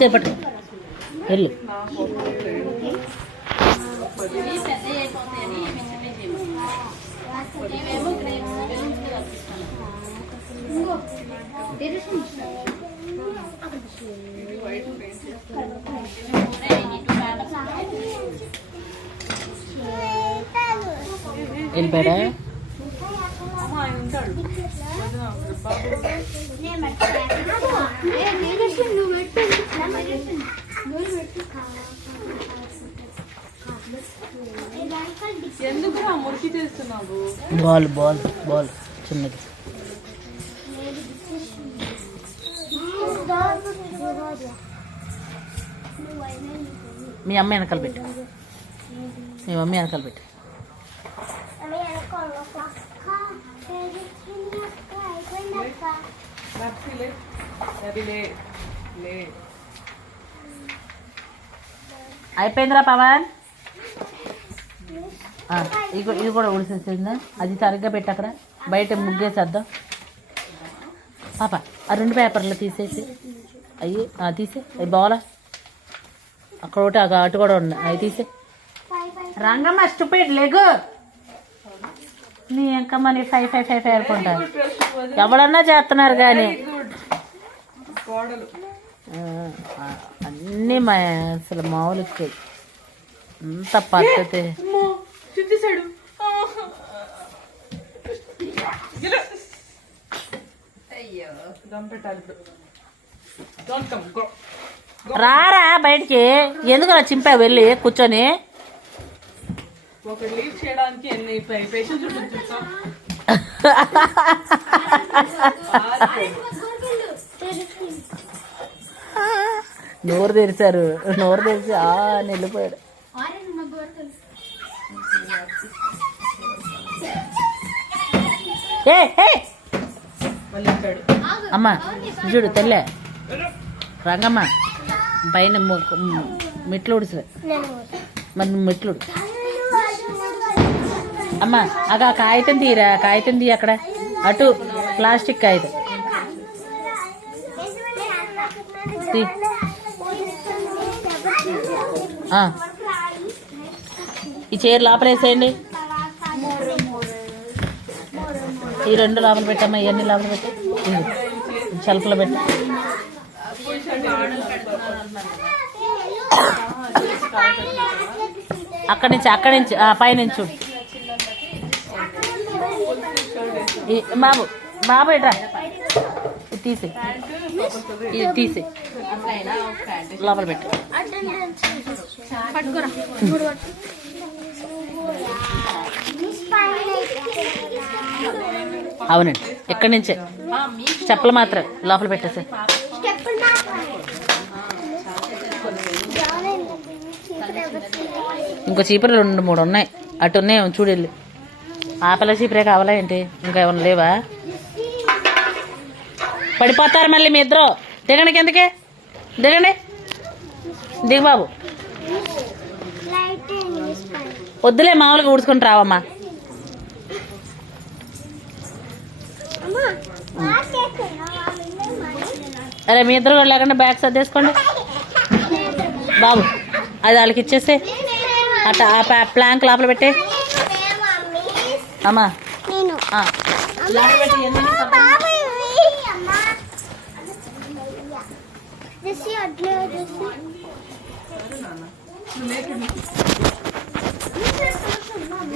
చేపట్టు వెళ్ళు. వెళ్ళిపోయాడా? Ball ball ball చిన్నది. మీ అమ్మ వెనకాల పెట్టు, మీ మమ్మీ వెనకాల పెట్టు. అయిపోయిందిరా పవన్. ఇది కూడా ఉడిసేసిందా? అది సరిగ్గా పెట్టక్కడ బయట ముగ్గేసేద్దాం. పాప ఆ 2 పేపర్లు తీసేసి అయ్యి తీసే. అవి బాగా అక్కడ ఒకటి అటు కూడా ఉన్నాయి, అవి తీసే. రంగమ్మ స్టూపిడ్ లెగు. నీ ఇంకమ్మ నీ 5 5 5 అనుకుంటా. ఎవడన్నా చేస్తున్నారు కానీ అన్నీ అసలు మామూలుగా అంత పద్ధతి. రారా బయటికి. ఎందుకు నా చింపా వెళ్ళి కూర్చొని. నోరు తెరిచారు, నోరు తెరిచి వెళ్ళిపోయాడు. అమ్మా చూడు తెల్లే రంగమ్మ పైన మెట్లు ఉడిసా. మరి మెట్లు అమ్మా అగా కాగితం తీరా, కాగితం తీ అక్కడ అటు ప్లాస్టిక్ కాగితం తీ. ఈ చీర లోపల వేసేయండి. ఈ 2 లోపల పెట్టమ్మా, ఇవన్నీ లోపల పెట్టి షెల్ఫ్లో పెట్టి. అక్కడి నుంచి పైనుంచి చూడు. బాబు బాబు ఇట్రా, ఇది తీసి లోపల పెట్టు. అవునండి, ఇక్కడి నుంచే చెప్పులు మాత్రం లోపల పెట్టేసే. ఇంకో చీపురు 2 3 ఉన్నాయి, అటు ఉన్నాయి చూడెళ్ళి. ఆపల చీపురే కావాలా ఏంటి? ఇంకా ఏమన్నా లేవా? పడిపోతారు మళ్ళీ మీ ఇద్దరు. దిగండి కిందకి, దిగండి, దిగు బాబు. వద్దులే మామూలుగా ఊడ్చుకొని రావమ్మా. అరే మీ ఇద్దరు కూడా లేకుండా బ్యాగ్ సర్దేసుకోండి బాబు. అది వాళ్ళకి ఇచ్చేసి అట్లా ప్లాంక్ లోపల పెట్టే అమ్మా.